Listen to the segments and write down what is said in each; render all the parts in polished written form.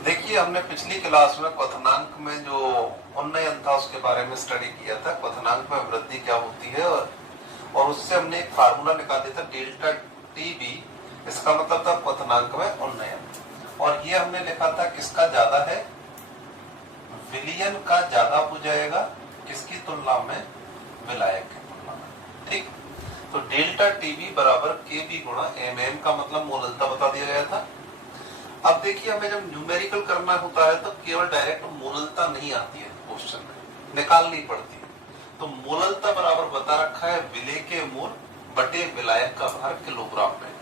देखिए, हमने पिछली क्लास में क्वथनांक में जो उन्नयन था उसके बारे में स्टडी किया था। क्वथनांक में वृद्धि क्या होती है और उससे हमने एक फार्मूला निकाला था डेल्टा टी बी। इसका मतलब था क्वथनांक में उन्नयन, और ये हमने लिखा था किसका ज्यादा है, विलयन का ज्यादा हो जाएगा किसकी तुलना में, विलायक की तुलना में। ठीक, तो डेल्टा टीबी बराबर के बी गुणा एम। एम का मतलब मोललता बता दिया गया था। अब देखिए, हमें जब न्यूमेरिकल करना होता है तो केवल डायरेक्ट मोललता नहीं आती है, क्वेश्चन में निकालनी पड़ती है। तो मोललता बराबर बता रखा है विलेय के मोल बटे विलायक का भार किलोग्राम में,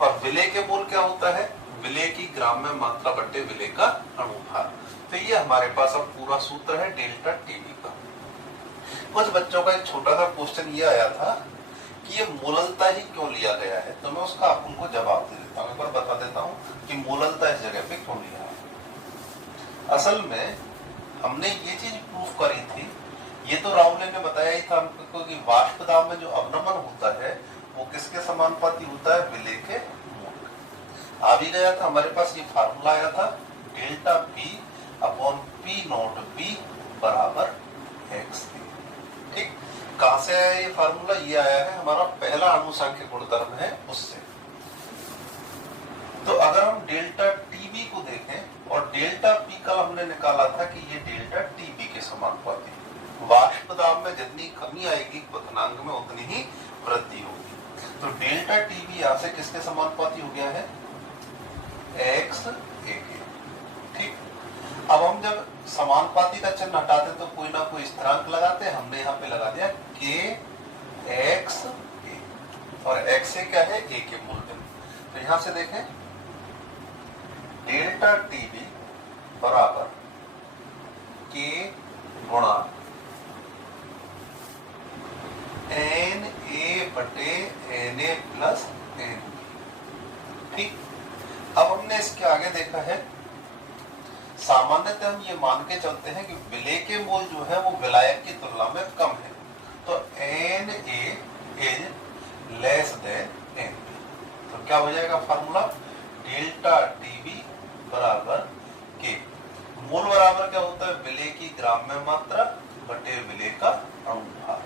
और विलेय के मोल क्या होता है, विलेय की ग्राम में मात्रा बटे विलेय का अणुभार। तो ये हमारे पास अब पूरा सूत्र है डेल्टा टीबी का। कुछ बच्चों का एक छोटा सा क्वेश्चन ये आया था कि ये मोललता ही क्यों लिया गया है, तो मैं उसका उनको जवाब दे देता हूँ। एक बार बता देता हूँ कि मोललता इस जगह पे क्यों लिया है। असल में हमने ये चीज प्रूफ करी थी, ये तो राहुल ने बताया ही था हमको कि वाष्प दाब में जो अवनमन होता है वो किसके समानुपाती होता है, विलेय के मोल। आ भी गया था हमारे पास, ये फार्मूला आया था delta P upon P not be बराबर एक्स। ठीक, कहां से आया ये फार्मूला, ये आया है हमारा पहला अणुसंख्यक गुणधर्म है उससे। तो अगर हम डेल्टा टीबी को देखें, और डेल्टा पी का हमने निकाला था कि ये डेल्टा टीबी के समानुपाती है। वाष्प दाब में जितनी कमी आएगी क्वथनांक में उतनी ही वृद्धि होगी। तो डेल्टा टीबी यहां से किसके समानुपाती हो गया है, एक्स ए के। ठीक, अब हम जब समानुपाती का चिन्ह हटाते तो कोई ना कोई स्थिरांक लगाते, हमने यहाँ पे लगा दिया के एक्स ए, और एक्स ए क्या है, ए के मूलधन। तो यहां से देखें डेल्टा टीबी बराबर के गुणा एन ए बटे एन ए प्लस एन। ठीक, अब हमने इसके आगे देखा है, सामान्यतः हम ये मान के चलते हैं कि विलेय के मोल जो है वो विलायक की तुलना में कम है, तो N A is less than N B. तो क्या हो जाएगा फार्मूला, डेल्टा टीबी बराबर के, मोल बराबर क्या होता है, विलेय की ग्राम में मात्रा बटे विलेय का अणुभार।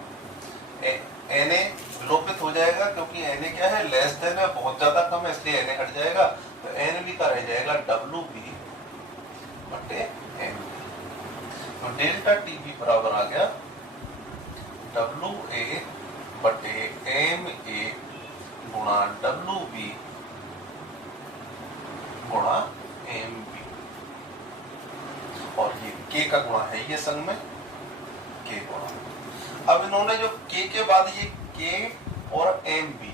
एन ए विलोपित हो जाएगा क्योंकि एन ए क्या है, लेस देन है, बहुत ज्यादा कम है, इसलिए एन ए हट जाएगा। तो एन बी का रह जाएगा डब्ल्यू बी बटे एम। तो डेल्टा टीबी बराबर आ गया डब्ल्यू ए बटे एम ए गुणा डब्ल्यू बी गुणा एम बी, और ये के का गुणा है ये संग में के गुणा। अब इन्होंने जो के बाद ये के और एम बी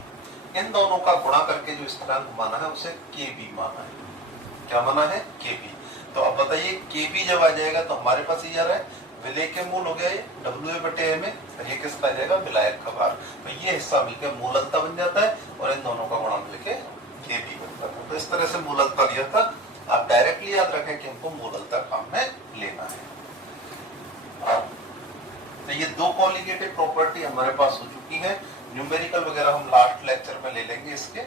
इन दोनों का गुणा करके जो स्थिरांक माना है उसे के बी माना है। क्या माना है, के बी। तो अब बताइए के बी जब आ जाएगा तो हमारे पास ये आ रहा है विलेय के मूल हो गया ये डब्ल्यू ए बटे एम ए, ये किसका आ जाएगा, विलायक का भार। तो ये हिस्सा मिलकर मोललता बन जाता है और इन दोनों का गुणा मिलके के बी बनता है। तो इस तरह से मोललता लिया था। आप डायरेक्टली याद रखें कि हमको मोललता काम में लेना है। तो ये दो कॉलिगेटिव प्रॉपर्टी हमारे पास हो चुकी है। न्यूमेरिकल वगैरह हम लास्ट लेक्चर में ले लेंगे इसके।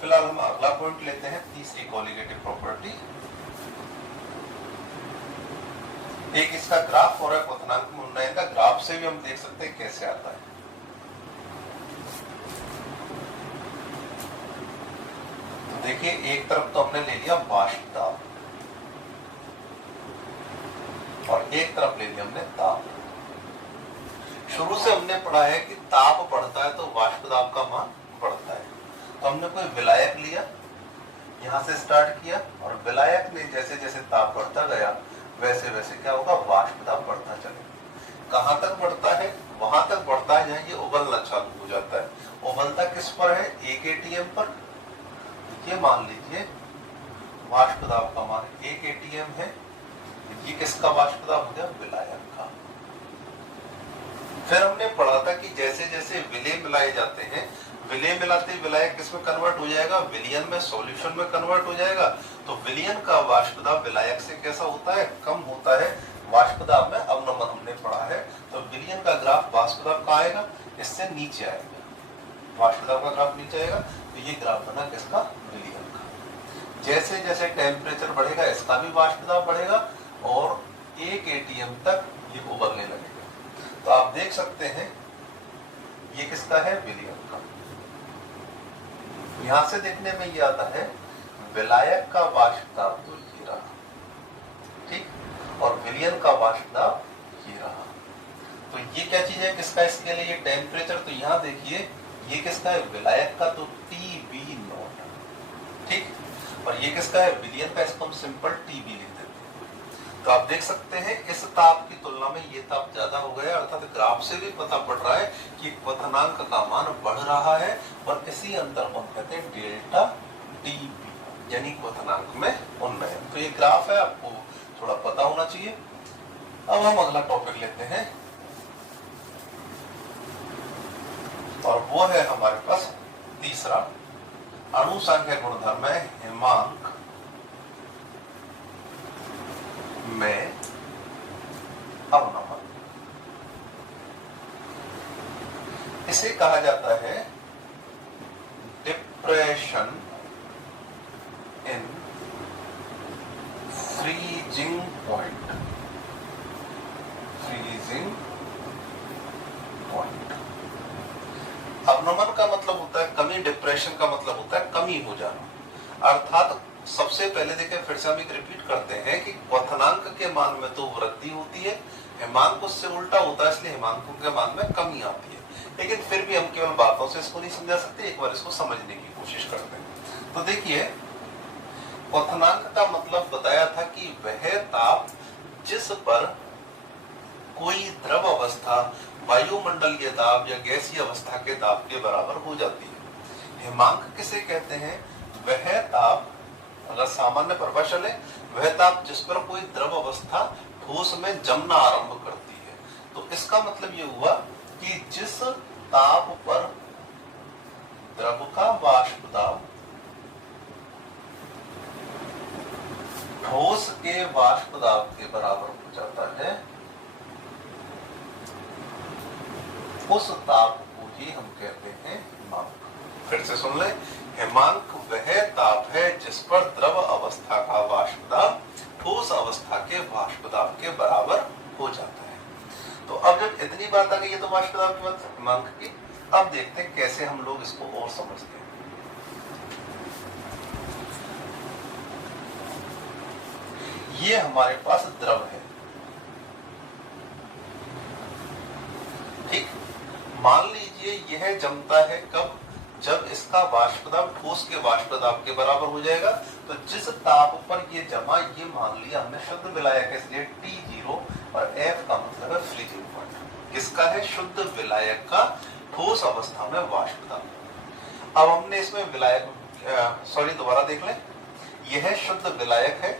फिलहाल हम अगला पॉइंट लेते हैं, तीसरी कॉलिगेटिव प्रॉपर्टी। एक इसका ग्राफ हो रहा है क्वथनांक में उन्नयन का, ग्राफ से भी हम देख सकते हैं कैसे आता है। तो देखिए, एक तरफ तो हमने ले लिया वाष्प दाब और एक तरफ ले लिया हमने ताप। शुरू से हमने पढ़ा है कि ताप बढ़ता है तो वाष्प दाब का मान बढ़ता है। तो हमने कोई विलायक लिया, यहां से स्टार्ट किया, और विलायक ने जैसे जैसे ताप बढ़ता गया वैसे वैसे क्या होगा, वाष्प दाब बढ़ता चलेगा। कहां तक बढ़ता है, वहां तक बढ़ता है जहां ये उबलना चालू हो जाता है। उबलता किस पर है, 1 एटीएम पर। ये मान लीजिए वाष्प दाब का मान 1 एटीएम है, ये किसका वाष्प दाब हो गया, विलायक का। फिर हमने पढ़ा था कि जैसे जैसे विलेय मिलाए जाते हैं, विलेय मिलाते विलायक किसमें कन्वर्ट हो जाएगा, विलयन में, सॉल्यूशन में कन्वर्ट हो जाएगा। तो विलयन का वाष्प दाब विलायक से कैसा होता है, कम होता है। वाष्प दाब में अवनमन हमने पढ़ा है, तो विलयन का ग्राफ वाष्प दाब का आएगा, इससे नीचे आएगा, वाष्प दाब का ग्राफ नीचे आएगा। तो ये ग्राफ बना किसका, विलयन का। जैसे जैसे टेम्परेचर बढ़ेगा इसका भी वाष्प दाब बढ़ेगा और 1 atm तक ये उबलने लगेगा। तो आप देख सकते हैं ये किसका है, विलयन का। यहां से देखने में ये आता है विलायक का वाष्प दाब तो ये रहा, ठीक, और विलयन का वाष्प दाब ये रहा। तो ये क्या चीज है, किसका इसके लिए ये टेम्परेचर, तो यहां देखिए ये किसका है, विलायक का, तो TB0, ठीक, और ये किसका है, विलयन का, इसको हम सिंपल TB लिख देते हैं। तो आप देख सकते हैं इस ताप की तुलना में ये ताप ज्यादा हो गया, अर्थात ग्राफ से भी पता पड़ रहा है कि क्वथनांक का मान बढ़ रहा है और इसी अंतर को हम कहते हैं डेल्टा TB, यानी क्वथनांक में उन्नयन। तो ये ग्राफ है, आपको थोड़ा पता होना चाहिए। अब हम अगला टॉपिक लेते हैं और वो है हमारे पास तीसरा, अणुसंख्या गुणधर्म है हिमांक में अवनमन। इसे कहा जाता है depression in freezing point, freezing point. अवनमन का मतलब होता है कमी, डिप्रेशन का मतलब होता है कमी हो जाना। अर्थात सबसे पहले देखिए, फिर से हम एक रिपीट करते हैं कि क्वथनांक के मान में तो वृद्धि होती है, हिमांक उससे उल्टा होता है, इसलिए हिमांकों के मान में कमी आती है। लेकिन फिर भी हम केवल बातों से इसको नहीं समझा सकते, एक बार इसको समझने की कोशिश करते हैं। तो देखिए, क्वथनांक का मतलब बताया था कि वह ताप जिस पर कोई द्रव अवस्था वायुमंडलीय दाब या गैसीय अवस्था के दाब के बराबर हो जाती है। हिमांक किसे कहते हैं, वह ताप, अगर सामान्य परिभाषा लें, वह ताप जिस पर कोई द्रव अवस्था ठोस में जमना आरंभ करती है। तो इसका मतलब ये हुआ कि जिस ताप पर द्रव का वाष्प दाब ठोस के वाष्प दाब के बराबर हो जाता है, उस ताप को ही हम कहते हैं हिमांक। फिर से सुन ले, हिमांक वह ताप है जिस पर द्रव अवस्था का वाष्प दाब ठोस अवस्था के वाष्प दाब के बराबर हो जाता है। तो अब जब इतनी बात आ गई है तो वाष्प दाब की बात, हिमांक की, अब देखते हैं कैसे हम लोग इसको और समझते हैं। ये हमारे पास द्रव है, ठीक, मान लीजिए यह जमता है कब, जब इसका वाष्प दाब ठोस के वाष्प दाब के बराबर हो जाएगा। तो जिस ताप पर ये जमा, ये मान लिया हमने शुद्ध विलायक है, इसलिए T0 और F का मतलब है फ्रीजिंग पॉइंट। किसका है, शुद्ध विलायक का ठोस अवस्था में वाष्प दाब। अब हमने इसमें विलायक, दोबारा देख लें, यह शुद्ध विलायक है,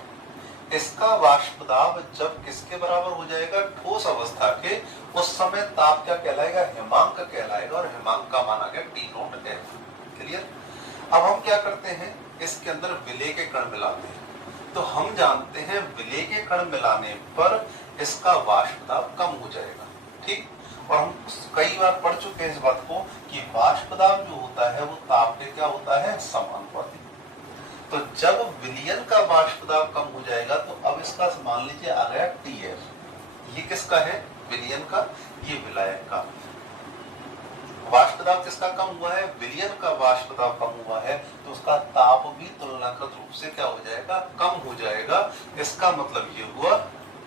इसका वाष्प दाब जब किसके बराबर हो जाएगा, ठोस अवस्था के, उस समय ताप क्या कहलाएगा, हिमांक कहलाएगा, और हिमांक का मान आ गया T0F। क्लियर। अब हम क्या करते हैं, इसके अंदर विलेय के कण मिलाते हैं। तो हम जानते हैं विलेय के कण मिलाने पर इसका वाष्प दाब कम हो जाएगा, ठीक। और हम कई बार पढ़ चुके हैं इस बात को कि वाष्प दाब जो होता है वो ताप के क्या होता है, समानुपाती। तो जब विलयन का वाष्प दाब कम हो जाएगा तो अब इसका मान लीजिए आ गया TF। ये किसका है, विलयन का, ये विलायक का। वाष्प दाब किसका कम हुआ है, विलयन का वाष्प दाब कम हुआ है, तो उसका ताप भी तुलनात्मक रूप से क्या हो जाएगा, कम हो जाएगा। इसका मतलब ये हुआ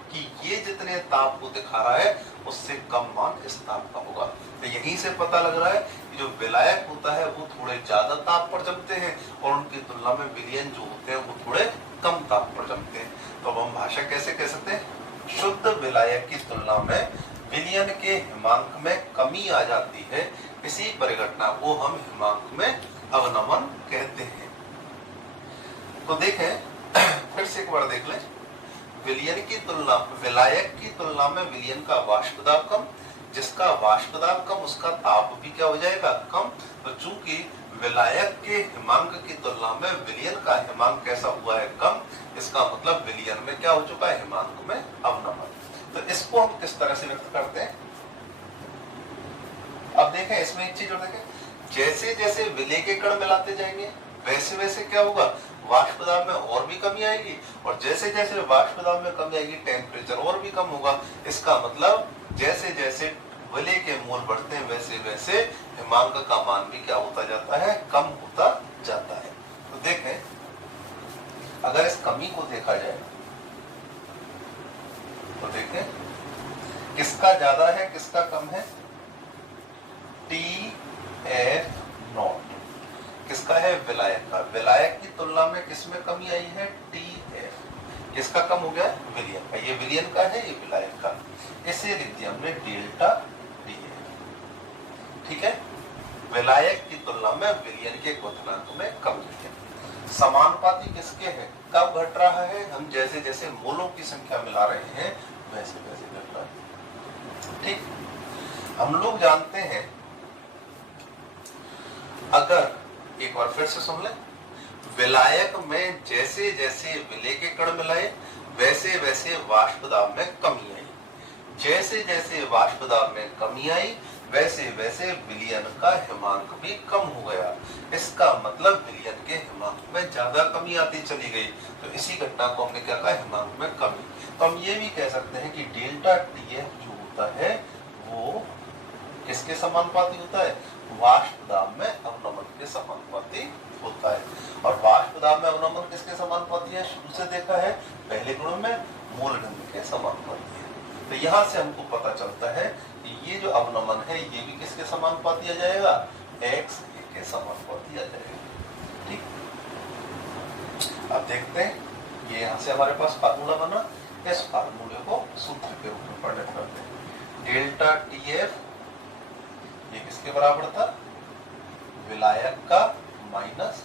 कि ये जितने ताप को दिखा रहा है उससे कम मान इस ताप का होगा। तो यहीं से पता लग रहा है कि जो विलायक होता है वो थोड़े ज्यादा ताप पर जमते हैं और उनकी तुलना में विलयन जो होते हैं वो थोड़े कम ताप पर जमते हैं। तो अब हम भाषा कैसे कह सकते हैं, शुद्ध विलायक की तुलना में विलयन के हिमांक में कमी आ जाती है, इसी परिघटना को हम हिमांक में अवनमन कहते हैं। तो देखें, फिर से एक बार देख लें, विलयन की तुलना, विलायक की तुलना में विलयन का वाष्प दाब कम, जिसका वाष्प दाब कम उसका ताप भी क्या हो जाएगा, कम। तो चूंकि विलायक के हिमांक की तुलना में विलयन का हिमांक कैसा हुआ है, कम, इसका मतलब विलयन में क्या हो चुका है, हिमांक में अवनमन। तो इसको हम किस तरह से व्यक्त करते हैं, अब देखें, इसमें एक चीज और देखें, जैसे जैसे विलय के कण मिलाते जाएंगे वैसे वैसे क्या होगा, वाष्प दाब में और भी कमी आएगी, और जैसे जैसे वाष्प दाब में कमी आएगी टेम्परेचर और भी कम होगा। इसका मतलब जैसे जैसे विलय के मोल बढ़ते हैं वैसे वैसे हिमांक का मान भी क्या होता जाता है, कम होता जाता है। तो देखें, अगर इस कमी को देखा जाए तो देखें किसका ज्यादा है किसका कम है, TF नॉट किसका है, विलायक का। विलायक की तुलना में किसमें कमी आई है, TF। किसका कम हो गया, विलयन का। ये विलयन का है, ये विलायक का। इसे लिख दिया हमने डेल्टा TF। ठीक है, विलायक की तुलना में विलयन के क्वथनांक में कमी है। समानुपाती किसके हैं, कब घट रहा है, हम जैसे जैसे मोलों की संख्या मिला रहे हैं वैसे वैसे घट रहा है। ठीक, हम लोग जानते हैं, अगर एक बार फिर से सुन लें, विलायक में जैसे जैसे विलय के कण मिलाए वैसे वैसे वाष्प दाब में कमी आई, जैसे जैसे वाष्प दाब में कमी आई वैसे वैसे विलयन का हिमांक भी कम हो गया। इसका मतलब विलयन के हिमांक में ज्यादा कमी आती चली गई। तो इसी घटना को हमने क्या कहा, हिमांक में कमी। तो हम ये भी कह सकते हैं कि डेल्टा TF जो होता है वो किसके समानुपाती होता है, वाष्प दाब में अवनमन के समानुपाती होता है। और वाष्प दाब में अवनमन किसके समानुपाती है, शुरू से देखा है पहले गुण में मूलबिंदु के समानुपाती है। तो यहाँ से हमको पता चलता है कि ये जो अवनमन है ये भी किसके समानुपाती आ जाएगा, x के समानुपाती आ जाएगा। ठीक, अब देखते हैं, ये यहाँ से हमारे पास फार्मूला बना, इस फार्मूले को सूत्र के रूप में परिणत करते हैं। डेल्टा TF ये किसके बराबर था, विलायक का माइनस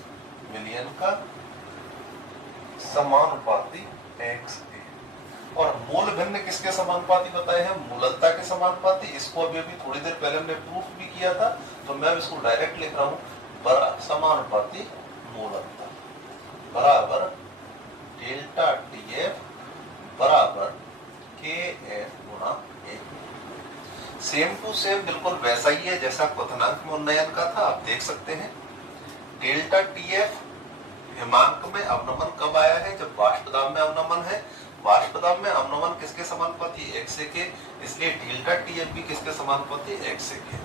विलयन का समानुपाती XA। और मूल भिन्न किसके समानुपाती बताए हैं, मूललता के समानुपाती। इसको अभी अभी थोड़ी देर पहले हमने प्रूफ भी किया था, तो मैं इसको डायरेक्ट लिख रहा हूं, समानुपाती मूललता बराबर डेल्टा TF बराबर KF गुणा A। सेम टू सेम बिल्कुल वैसा ही है जैसा क्वथनांक में उन्नयन का था। आप देख सकते हैं डेल्टा TF हिमांक में अवनमन कब आया है, जब वाष्प दाब में अवनमन है। वाष्प दाब में अवनमन किसके समानुपाती, XA के, इसलिए डेल्टा TF भी किसके समानुपाती, XA के।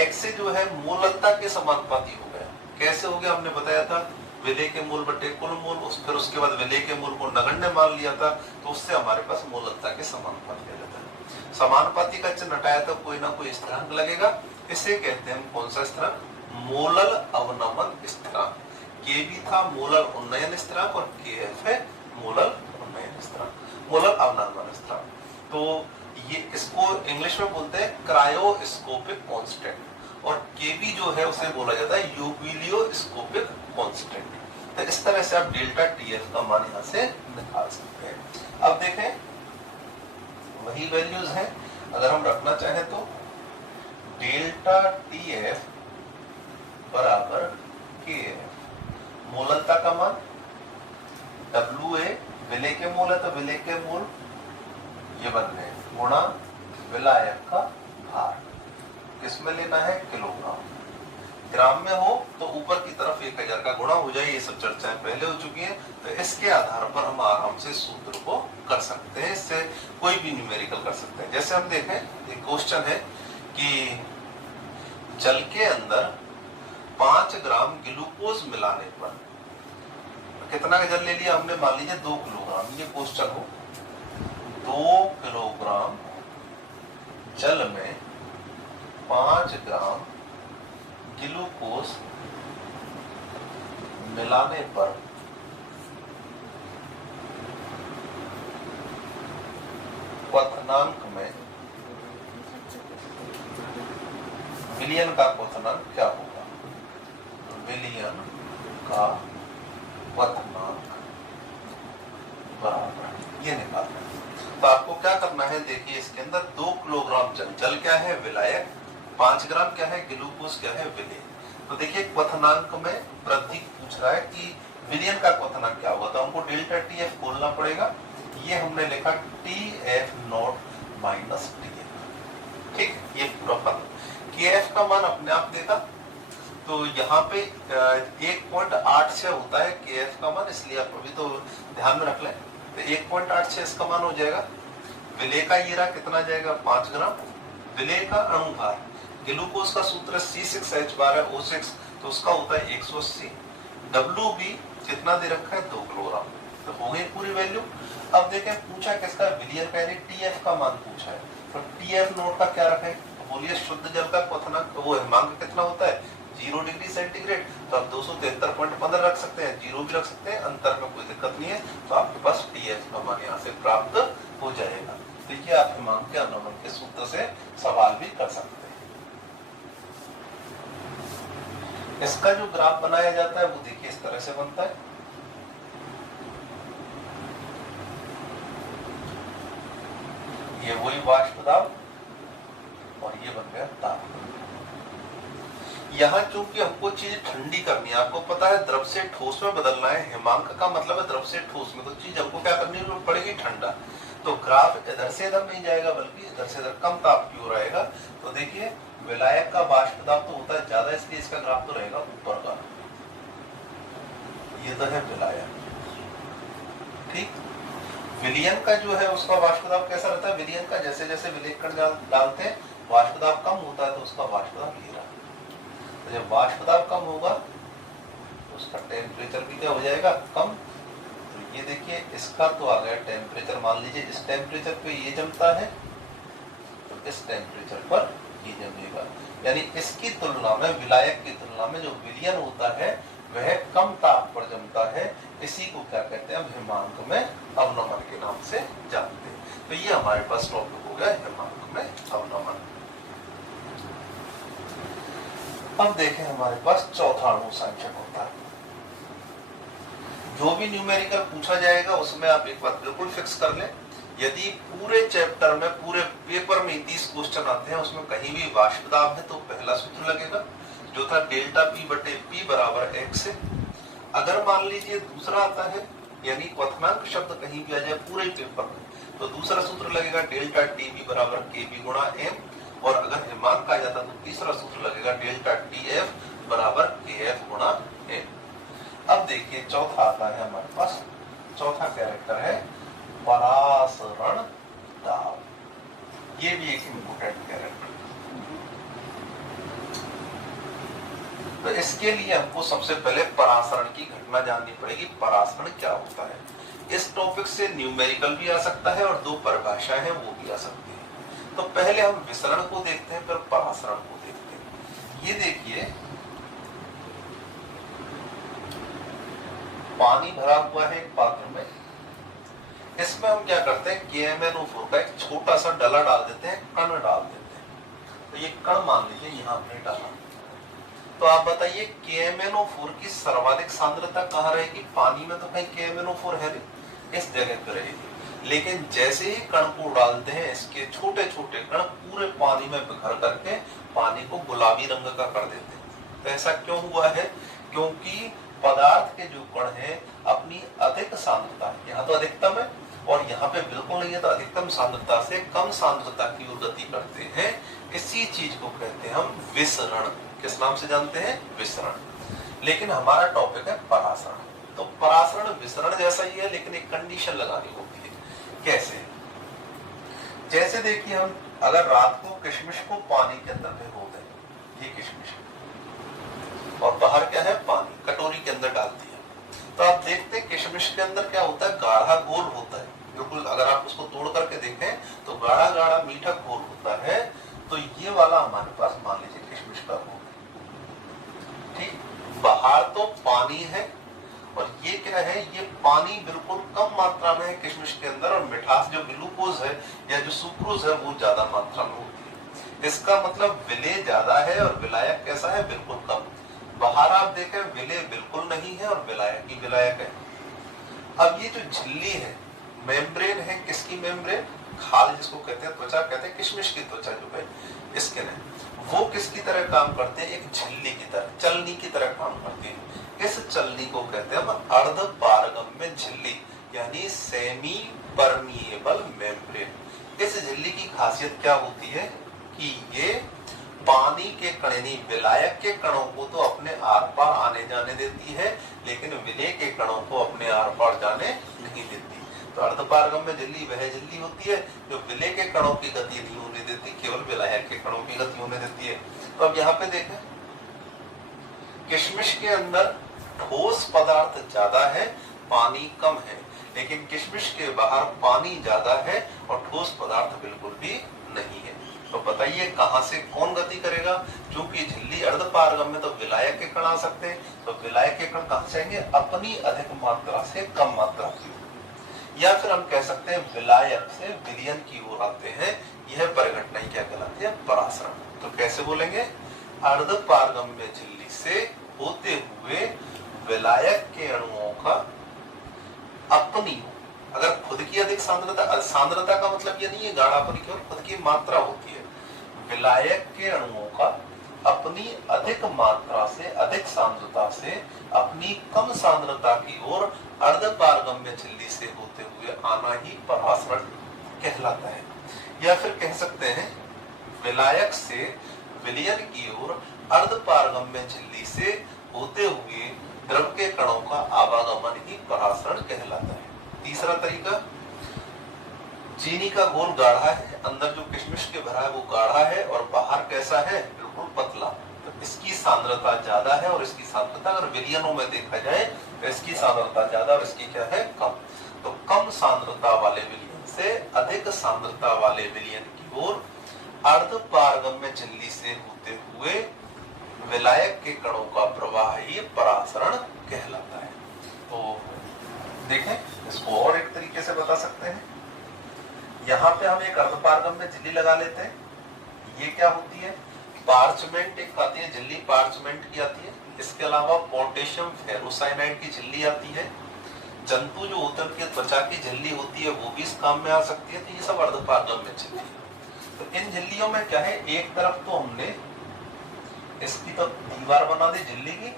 XA जो है मूललता के समानुपाती हो गया। कैसे हो गया, हमने बताया था, विलय के मूल बटे कुल मूल, फिर उसके बाद विलय के मूल को नगण्य मान लिया था, तो उससे हमारे पास मूललता के समानुपाती आ जाता है। समानुपाती का चिन्ह हटाया तो कोई ना कोई स्थिरांक लगेगा, इसे कहते हैं कौन सा स्थिरांक, मूलल अवनमन स्थिरांक। के भी था मूलल उन्नयन स्थिरांक और KF है मूलल उन्नयन स्थिरांक, मूलल अवनमन स्थिरांक। तो ये इसको इंग्लिश में बोलते हैं क्रायोस्कोपिक कांस्टेंट, और KB जो है उसे बोला जाता है यूबिलियोस्कोपिक कांस्टेंट। तो इस तरह से आप डेल्टा TF का मान यहाँ से निकाल सकते हैं। अब देखें, वही वैल्यूज हैं, अगर हम रखना चाहें तो डेल्टा TF बराबर KF, मूललता का मान, WA विलय के मूल है तो विलय के मूल ये बन गए, गुणा विलायक का भार, किसमें लेना है, किलोग्राम। ग्राम में हो तो ऊपर की तरफ 1000 का गुणा हो जाए, ये सब चर्चाएं पहले हो चुकी हैं। तो इसके आधार पर हम आराम से सूत्र को कर सकते हैं, इससे कोई भी न्यूमेरिकल कर सकते हैं। जैसे हम देखें, एक क्वेश्चन है कि जल के अंदर 5 ग्राम ग्लूकोज मिलाने पर कितना जल ले लिया हमने, मान लीजिए 2 किलोग्राम, ये क्वेश्चन हो, 2 किलोग्राम जल में 5 ग्राम ग्लूकोज मिलाने पर क्वथनांक में विलयन का क्वथनांक क्या होगा, विलयन का क्वथनांक बराबर ये निकालना है। तो आपको क्या करना है, देखिए इसके अंदर 2 किलोग्राम जल क्या है, विलायक, 5 ग्राम क्या है, ग्लूकोज क्या है, विलय। तो देखिए क्वथनांक में वृद्धि पूछ रहा है कि विलयन का क्वथनांक क्या होगा, तो हमको डेल्टा TF बोलना पड़ेगा। ये हमने लिखा TF नॉट माइनस TF। ठीक, ये पूरा फल। KF का मान अपने आप देगा, तो यहाँ पे 1.86 होता है KF का मान, इसलिए आप अभी तो ध्यान में रख लें। तो 1.86 इसका मान हो जाएगा। विलेय का ये रहा कितना जाएगा 5 ग्राम। विलेय का अणुभार, ग्लूकोज का सूत्र C6H बार है O6, तो उसका होता है 180। WB कितना दे रखा है 2 किलोग्राम। तो हो गई पूरी वैल्यू। अब देखें पूछा किसका, विलियर का, यानी TF का मान पूछा है। तो TF नोट का क्या रखें, तो बोलिए शुद्ध जल का क्वथनांक, वो हिमांक कितना होता है 0 डिग्री सेंटीग्रेड। तो आप 273.15 रख सकते हैं, 0 भी रख सकते हैं, अंतर में कोई दिक्कत नहीं है। तो आपके पास TF का मान यहाँ से प्राप्त हो जाएगा। देखिए आप हिमांक के अनुमान के सूत्र से सवाल भी कर सकते हैं। इसका जो ग्राफ बनाया जाता है वो देखिए इस तरह से बनता है। ये वही वाष्प दाब और ये बन गया ताप। यहाँ चूंकि हमको चीज ठंडी करनी है, आपको पता है द्रव से ठोस में बदलना है, हिमांक का मतलब है द्रव से ठोस में, तो चीज हमको क्या करनी है, पड़ेगी ठंडा। तो ग्राफ इधर से इधर नहीं जाएगा बल्कि इधर से इधर कम ताप की ओर आएगा। तो देखिए विलायक का वाष्प दाब तो होता है ज्यादा, इसलिए इसका ग्राफ तो रहेगा ऊपर का। ये तो है विलायक, ठीक। विलयन का जो है उसका वाष्प दाब कैसा रहता है, विलयन का जैसे जैसे विलेय कण डालते हैं वाष्प दाब कम होता है, तो उसका वाष्प दाब ये रहा। तो जब वाष्प दाब कम होगा तो उसका टेम्परेचर भी क्या हो जाएगा कम। तो ये देखिए इसका तो आ गया टेम्परेचर, मान लीजिए इस टेम्परेचर पे ये जमता है तो इस टेम्परेचर पर ये जमेगा। यानी इसकी तुलना में, विलायक की तुलना में जो विलयन होता है वह कम ताप पर जमता है। इसी को क्या कहते हैं, हिमांक में अवनमन के नाम से जानते हैं। तो ये हमारे पास टॉपिक हो गया हिमांक में अवनमन। अब देखें हमारे पास चौथा अणु संचय होता है। जो भी न्यूमेरिकल पूछा जाएगा उसमें आप एक बात बिल्कुल फिक्स कर लें, यदि पूरे चैप्टर में, पूरे पेपर में 30 क्वेश्चन आते हैं उसमें कहीं भी वाष्प दाब है तो पहला सूत्र लगेगा जो था डेल्टा P बटे P बराबर x है। अगर मान लीजिए दूसरा आता है, यानी क्वथनांक शब्द कहीं भी आ जाए पूरे पेपर में, तो दूसरा सूत्र लगेगा डेल्टा TB बराबर KB गुणा M। और अगर हिमांक आ जाता तो तीसरा सूत्र लगेगा डेल्टा TF बराबर KF गुणा M। अब देखिए चौथा आता है हमारे पास, चौथा कैरेक्टर है परासरण दाब। ये भी एक इंपोर्टेंट कैरेक्टर। तो इसके लिए हमको सबसे पहले परासरण की घटना जाननी पड़ेगी, परासरण क्या होता है। इस टॉपिक से न्यूमेरिकल भी आ सकता है और 2 परिभाषाएं हैं वो भी आ सकती है। तो पहले हम विसरण को देखते हैं, फिर परासरण को देखते हैं। ये देखिए पानी भरा हुआ है एक पात्र में, इसमें हम क्या करते हैं KMnO4 का एक छोटा सा डला डाल देते हैं, कण डाल देते हैं। तो ये कण मान लीजिए यहाँ हमने डाला, तो आप बताइए KMnO4 की सर्वाधिक सांद्रता कहाँ रहेगी, पानी में तो कहीं KMnO4 है नहीं, इस जगह पर रहेगी। लेकिन जैसे ही कण को डालते हैं इसके छोटे छोटे कण पूरे पानी में बिखर करके पानी को गुलाबी रंग का कर देते हैं। तो ऐसा क्यों हुआ है, क्योंकि पदार्थ के जो कण हैं अपनी अधिक सांद्रता, यहाँ तो अधिकतम है और यहाँ पे बिल्कुल नहीं है, तो अधिकतम सांद्रता से कम सांद्रता की ओर गति करते हैं। इसी चीज को कहते हैं हम विसरण। किस नाम से जानते हैं, विसरण। लेकिन हमारा टॉपिक है परासरण। तो परासरण विसरण जैसा ही है, लेकिन एक कंडीशन लगानी होती है। कैसे, जैसे देखिए हम अगर रात को किशमिश को पानी के अंदर भिगो दें, ये किशमिश और बाहर क्या है पानी, कटोरी के अंदर डाल दिया, तो आप देखते हैं किशमिश के अंदर क्या होता है, गाढ़ा घोल होता है। बिल्कुल अगर आप उसको तोड़ करके देखें तो गाढ़ा गाढ़ा मीठा घोल होता है। तो ये वाला हमारे पास मान लीजिए किशमिश का घोल, ठीक। बाहर तो पानी है और ये क्या है, ये पानी बिल्कुल कम मात्रा में है किशमिश के अंदर, और मिठास जो ग्लूकोज है या जो सुक्रोज है वो ज्यादा मात्रा में होती है। इसका मतलब विलेय ज्यादा है और विलायक कैसा है, बिल्कुल कम। बाहर आप देखें विलेय बिल्कुल नहीं है और विलायक ही विलायक है। अब ये जो झिल्ली है, मेम्ब्रेन है, किसकी मेम्ब्रेन, खाल जिसको कहते हैं, त्वचा कहते हैं, किशमिश की त्वचा जो है इसके ने, वो किसकी तरह काम करते हैं, एक झिल्ली की तरह, चलनी की तरह काम करती है। इस चलनी को कहते हैं हम अर्ध पारगम्य झिल्ली, यानी सेमी परमिएबल मेम्ब्रेन। इस झिल्ली की खासियत क्या होती है कि ये पानी के कण यानी विलायक के कणों को तो अपने आर पार आने जाने देती है, लेकिन विलेय के कणों को अपने आर पार जाने नहीं देती। तो अर्धपारगम्य झिल्ली वह झिल्ली होती है जो विलेय के कणों की गति नहीं होने देती, केवल विलायक के कणों की गति होने देती है। तो अब यहाँ पे देखें, किशमिश के अंदर ठोस पदार्थ ज्यादा है, पानी कम है, लेकिन किशमिश के बाहर पानी ज्यादा है और ठोस पदार्थ बिल्कुल भी नहीं है। तो बताइए कहां से कौन गति करेगा? क्योंकि झिल्ली अर्धपारगम्य तो विलायक के कण आ सकते हैं, तो विलायक के कण कहां से आएंगे? अपनी अधिक मात्रा से कम मात्रा की ओर, या फिर हम कह सकते हैं विलायक से विलयन की ओर आते हैं। यह परिघटना क्या कहलाती है? परासरण। तो कैसे बोलेंगे? अर्धपारगम्य झिल्ली से होते हुए विलायक के अणुओं का अपनी, अगर खुद की अधिक सांद्रता, सांद्रता का मतलब ये नहीं है गाढ़ापन की ओर, खुद की मात्रा होती है, विलायक के अणुओं का अपनी अधिक मात्रा से, अधिक सांद्रता से अपनी कम सांद्रता की ओर अर्धपारगम्य झिल्ली से होते हुए आना ही परासरण कहलाता है। या फिर कह सकते हैं विलायक से विलयन की ओर अर्धपारगम्य झिल्ली से होते हुए द्रव के कणों का आवागमन ही परासरण कहलाता है। तीसरा तरीका, चीनी का घोल गाढ़ा है, अंदर जो किशमिश के भरा है वो गाढ़ा है और बाहर कैसा है? बिल्कुल पतला। तो इसकी सांद्रता ज्यादा है और इसकी सांद्रता अगर विलयनों में देखा जाए तो इसकी सांद्रता ज्यादा और इसकी क्या है? कम। तो कम सांद्रता वाले विलयन से अधिक सांद्रता वाले विलयन की ओर अर्धपारगम्य झिल्ली से होते हुए विलायक के कणों का प्रवाह ही परासरण कहलाता है। तो देखें, इसको और एक तरीके से बता सकते हैं। यहाँ पे हम एक अर्धपारगम्य झिल्ली लगा लेते हैं। ये क्या होती है? पार्चमेंट एक आती है झिल्ली, पार्चमेंट की आती है। इसके अलावा पोटेशियम फेरोसाइनाइड की झिल्ली आती है। जंतु जो होते हैं उनकी त्वचा की झिल्ली होती है, वो भी इस काम में आ सकती है। तो ये सब अर्धपारगम्य झिल्ली है। तो इन झिल्लियों में क्या है? एक तरफ तो हमने इसकी तो दीवार बना दी झिल्ली की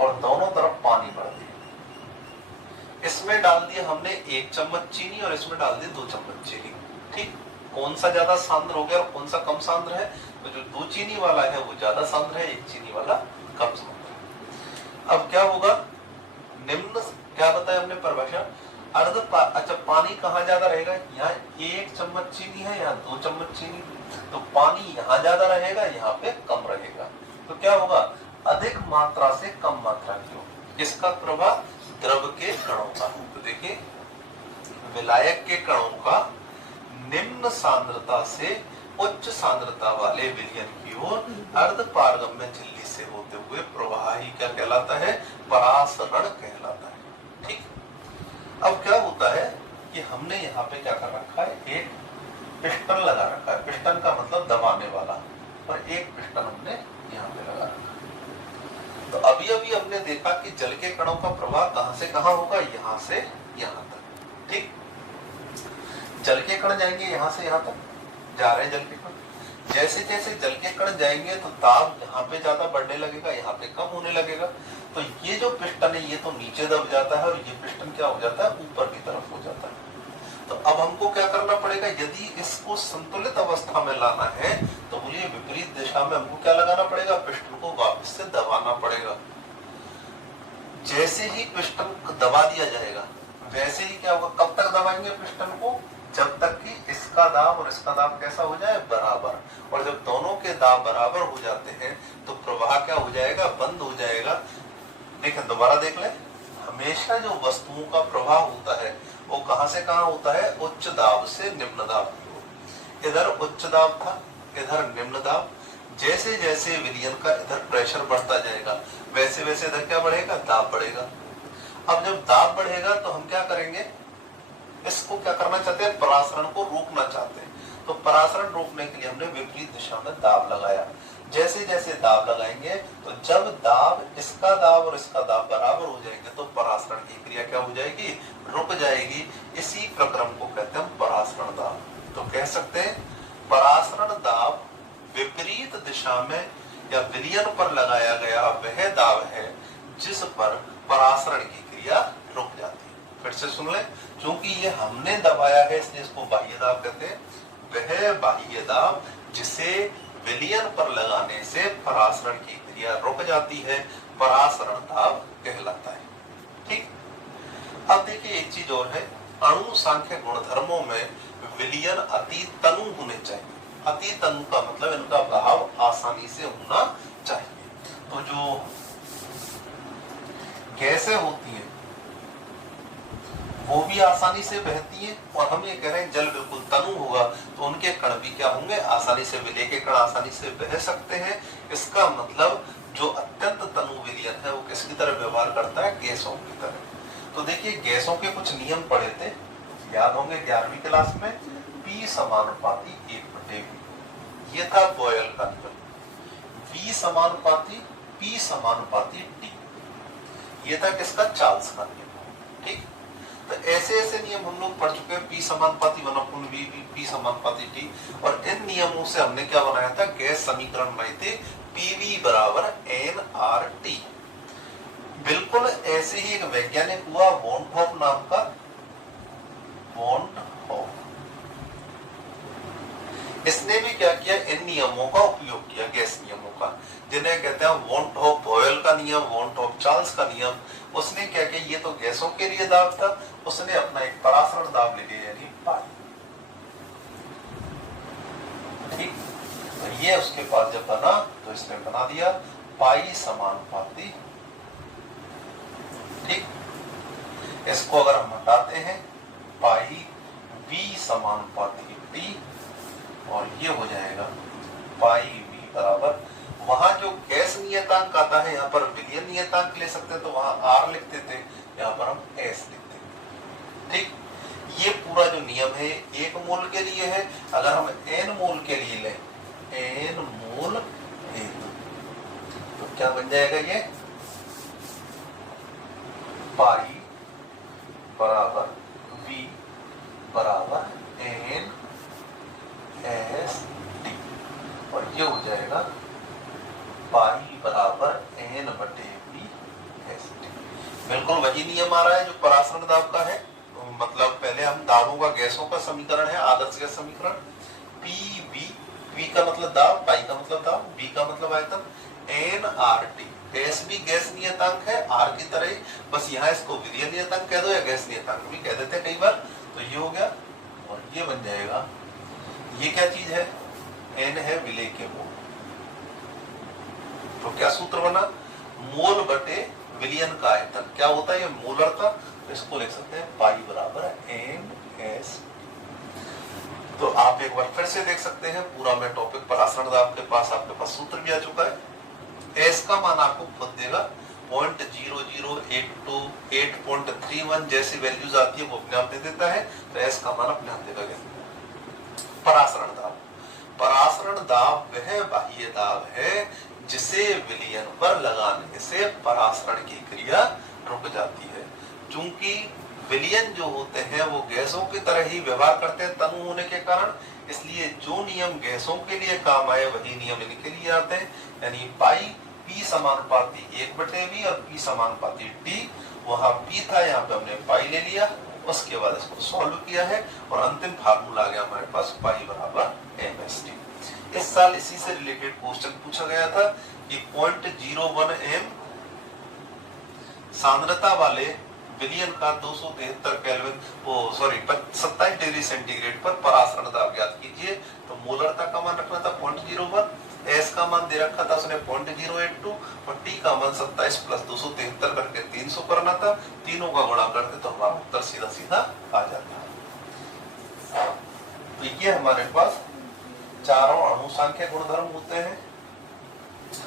और दोनों तरफ पानी भर दिया। इसमें डाल दिया हमने 1 चम्मच चीनी और इसमें डाल दी 2 चम्मच चीनी। ठीक, कौन सा ज्यादा सांद्र हो गया और कौन सा कम सांद्र है? तो जो 2 चीनी वाला है वो ज्यादा सांद्र है, 1 चीनी वाला कम सांद्र है। अब क्या होगा? निम्न क्या बताया हमने परिभाषा? अच्छा, पानी कहाँ ज्यादा रहेगा? यहाँ 1 चम्मच चीनी है, यहाँ 2 चम्मच चीनी, तो पानी यहाँ ज्यादा रहेगा, यहाँ पे कम रहेगा। तो क्या होगा? अधिक मात्रा से कम मात्रा की ओर इसका प्रवाह द्रव के कणों का। तो देखिए, विलायक के कणों का निम्न सांद्रता से उच्च सांद्रता वाले विलयन की ओर अर्धपारगम्य झिल्ली से होते हुए प्रवाह ही क्या कहलाता है? परासरण कहलाता है। ठीक, अब क्या होता है कि हमने यहाँ पे क्या कर रखा है? एक पिस्टन लगा रखा है। पिस्टन का मतलब दबाने वाला, और एक पिस्टन हमने यहाँ पे लगा रखा है। तो अभी अभी हमने देखा कि जल के कणों का प्रवाह कहां से कहां होगा? यहाँ से यहाँ तक। ठीक, जल के कण जाएंगे यहाँ से यहाँ तक, जा रहे हैं जल के कण। जैसे जैसे जल के कण जाएंगे तो दाब यहाँ पे ज्यादा बढ़ने लगेगा, यहाँ पे कम होने लगेगा। तो ये जो पिस्टन है ये तो नीचे दब जाता है और ये पिस्टन क्या हो जाता है? ऊपर की तरफ हो जाता है। तो अब हमको क्या करना पड़ेगा? यदि इसको संतुलित अवस्था में लाना है तो बोलिए विपरीत दिशा में हमको क्या लगाना पड़ेगा? पिस्टन को वापस से दबाना पड़ेगा। जैसे ही पिस्टन दबा दिया जाएगा वैसे ही क्या होगा? कब तक दबाएंगे पिस्टन को? जब तक कि इसका दाब और इसका दाब कैसा हो जाए? बराबर। और जब दोनों के दाब बराबर हो जाते हैं तो प्रवाह क्या हो जाएगा? बंद हो जाएगा। देखें, दोबारा देख लें, हमेशा जो वस्तुओं का प्रवाह होता है वो कहां से कहां होता है? उच्च दाब से निम्न दाब। इधर उच्च दाब था, इधर निम्न दाब। जैसे जैसे विलयन का इधर प्रेशर बढ़ता जाएगा वैसे वैसे इधर क्या बढ़ेगा? दाब बढ़ेगा। अब जब दाब बढ़ेगा तो हम क्या करेंगे? इसको क्या करना चाहते हैं? परासरण को रोकना चाहते हैं। तो परासरण रोकने के लिए हमने विपरीत दिशा में दाब लगाया। जैसे जैसे दाब लगाएंगे तो जब दाब, इसका दाब और इसका दाब बराबर हो जाएंगे तो परासरण की क्रिया क्या हो जाएगी? रुक जाएगी। इसी प्रक्रम को कहते हैं परासरण दाब। तो कह सकते हैं परासरण दाब विपरीत दिशा में या विलयन पर लगाया गया वह दाब है जिस पर परासरण की क्रिया रुक जाती है। फिर से सुन लें, क्योंकि ये हमने दबाया है इसलिए इसको बाह्य दाब कहते हैं। वह बाह्य दाब जिसे विलयन पर लगाने से परासरण की क्रिया रुक जाती है, परासरण दाब कहलाता है। ठीक, अब देखिए एक चीज और है, अणु सांख्य गुणधर्मों में विलयन अति तनु होने चाहिए। अति तनु का मतलब इनका बहाव आसानी से होना चाहिए। तो जो गैसें होती हैं वो भी आसानी से बहती हैं, और हम ये कह रहे हैं जल बिल्कुल तनु होगा तो उनके कण भी क्या होंगे, आसानी से, विलय के कण आसानी से बह सकते हैं। इसका मतलब जो अत्यंत तनु विलयन है वो किसकी तरह व्यवहार करता है, गैसों की तरह। तो देखिए गैसों के कुछ नियम पढ़े थे, याद होंगे 11वीं क्लास में, P समानुपाती 1/V, ये था बॉयल का नियम। V समानुपाती P समानुपाती T, ये था किसका, चार्ल्स का नियम। ठीक, तो ऐसे ऐसे नियम हम लोग पढ़ चुके हैं, P समानुपाती 1/V, P समानुपाती T, और इन नियमों से हमने क्या बनाया था, गैस समीकरण बनाए थे, PV बराबर nRT। बिल्कुल ऐसे ही एक वैज्ञानिक हुआ वॉनहोफ नाम का, वॉनहोफ, इसने भी क्या किया, इन नियमों का उपयोग किया, गैस नियमों का, जिन्हें कहते हैं वॉनहोफ बॉयल का नियम, वॉनहोफ चार्ल्स का नियम। उसने क्या किया, ये तो गैसों के लिए दाब था, उसने अपना एक परासरण दाब ले लिया, यानी पाई। ठीक, तो ये उसके पास जब बना तो इसने बना दिया पाई समानुपाती। ठीक, इसको अगर हम हटाते हैं, पाई V समानुपाती T, और ये हो जाएगा पाई V बराबर, वहां जो गैस नियतांक आता है यहाँ पर विलयन नियतांक ले सकते हैं, तो वहां R लिखते थे, यहाँ पर हम S लिखते हैं। ठीक, ये पूरा जो नियम है 1 मोल के लिए है, अगर हम N मोल के लिए लें, N मोल हेतु, तो क्या बन जाएगा, ये पाई बराबर V बराबर N S T, और ये हो जाएगा पाई बराबर N/V S T। बिल्कुल वही नियम आ रहा है जो परासरण दाब का है। मतलब पहले हम दाबों का, गैसों का समीकरण है, आदर्श गैस समीकरण, PV, V का मतलब दाब, पाई का मतलब दाब, V का मतलब आयतन, nRT, गैस भी गैस नियतांक है R की तरह ही, बस यहाँ इसको विलयन नियतांक कह दो या गैस नियतांक भी कह देते हैं कई बार। तो ये हो गया, और ये बन जाएगा, ये क्या चीज है, N है विलय के मोल। तो क्या सूत्र बना, मोल बटे विलयन का आयतन, क्या होता है ये मोलरता, तो इसको लिख सकते हैं पाई बराबर NS। तो आप एक बार फिर से देख सकते हैं, पूरा मैं टॉपिक परासरण दाब आपके पास सूत्र भी आ चुका है। S का मान आपको खुद देगा, 0.0082 8.31 जैसी वैल्यूज आती है वो अपने आप दे देता है, तो S का मान अपने आप देगा। परासरण दाब, परासरण दाब वह बाह्य दाब है जिसे विलयन पर लगाने से परासरण की क्रिया रुक जाती है। चूंकि विलयन जो होते हैं वो गैसों की तरह ही व्यवहार करते हैं तनु होने के कारण, इसलिए जो नियम गैसों के लिए काम आए वही नियम इनके लिए आते हैं, यानी पाई P समानुपाती 1/V और P समानुपाती T, वहां P था, यहाँ पे हमने पाई ले लिया, उसके बाद इसको सॉल्व किया है और अंतिम फार्मूला आ गया हमारे पास पाई बराबर MST। इस साल इसी से रिलेटेड क्वेश्चन पूछा गया था कि 0.01 m सांद्रता वाले विलयन का 273 केल्विन, 27 डिग्री सेंटीग्रेड पर परासरण दाब ज्ञात कीजिए। तो मोलरता का मान रखना था 0.01, S का मान दे रखा था उसने 0.082 और T का मान 27 + 273 करके 300 करना था, तीनों का गुणा करते तो हमारा उत्तर सीधा सीधा आ जाता है। तो ये हमारे पास चारों अणुसांख्य गुणधर्म होते हैं।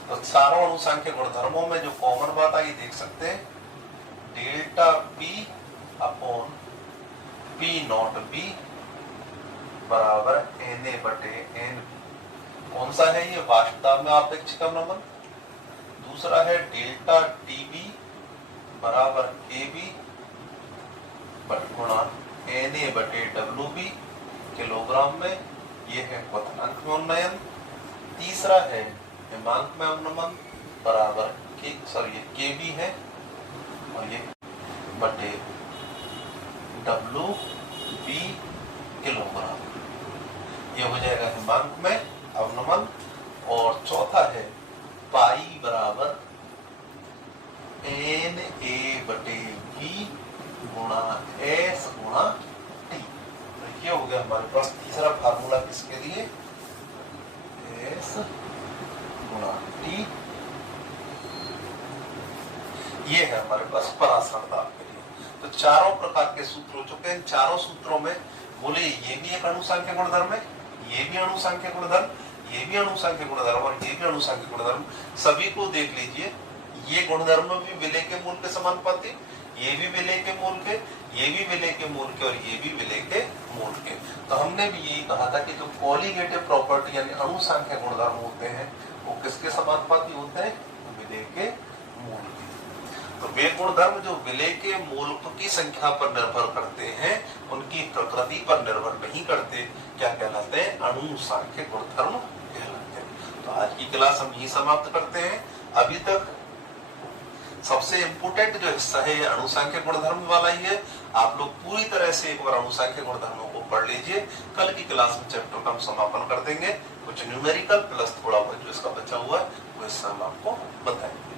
तो चारों अणुसांख्य गुणधर्मों में जो कॉमन बात आई देख सकते हैं, डेल्टा P अपॉन P0B बराबर Na/N। कौन सा है ये, वाष्पदाब में आपेक्षिक अवनमन। दूसरा है डेल्टा TB बराबर KB गुणा Na/WB किलोग्राम में, ये है क्वथनांक में उन्नयन। तीसरा है हिमांक में अवनमन बराबर KB है, और ये बटे WB किलोग्राम, ये हो जाएगा हिमांक में अवनमन। एन ए बटे वी गुणा एस गुणा टी। तो ये हो गया हमारे पास तीसरा फार्मूला किसके लिए, एस गुणा टी। ये है हमारे पास परासरण दाब के लिए। तो चारों प्रकार के सूत्र हो चुके हैं। चारों सूत्रों में बोले ये भी एक अणुसंख्य गुणधर्म है, ये भी अणुसंख्य गुणधर्म, ये भी अणुसंख्य गुणधर्म और ये भी अणुसंख्य गुणधर्म। सभी को देख लीजिए, ये गुणधर्म भी विलेय के मूल के समानुपाती, ये भी विलेय के मूल के, ये भी विलेय के मूल के और ये भी विलेय के मूल के। तो हमने भी यही कहा था कि जो कोलिगेटिव प्रॉपर्टी यानी अणुसंख्य गुणधर्म होते हैं वो किसके समानुपाती होते हैं, विलेय के मूल के। तो वे गुणधर्म जो विलेय के मूलक की संख्या पर निर्भर करते हैं, उनकी प्रकृति पर निर्भर नहीं करते, क्या कहलाते हैं, अणुसंख्य गुणधर्म कहलाते हैं। तो आज की क्लास हम यही समाप्त करते हैं। अभी तक सबसे इंपोर्टेंट जो हिस्सा है ये अणुसंख्य गुणधर्म वाला ही है। आप लोग पूरी तरह से एक बार अणुसंख्य गुणधर्मों को पढ़ लीजिए। कल की क्लास में चैप्टर का हम समापन कर देंगे, कुछ न्यूमेरिकल प्लस थोड़ा बहुत जो इसका बचा हुआ है वो हिस्सा हम आपको बताएंगे।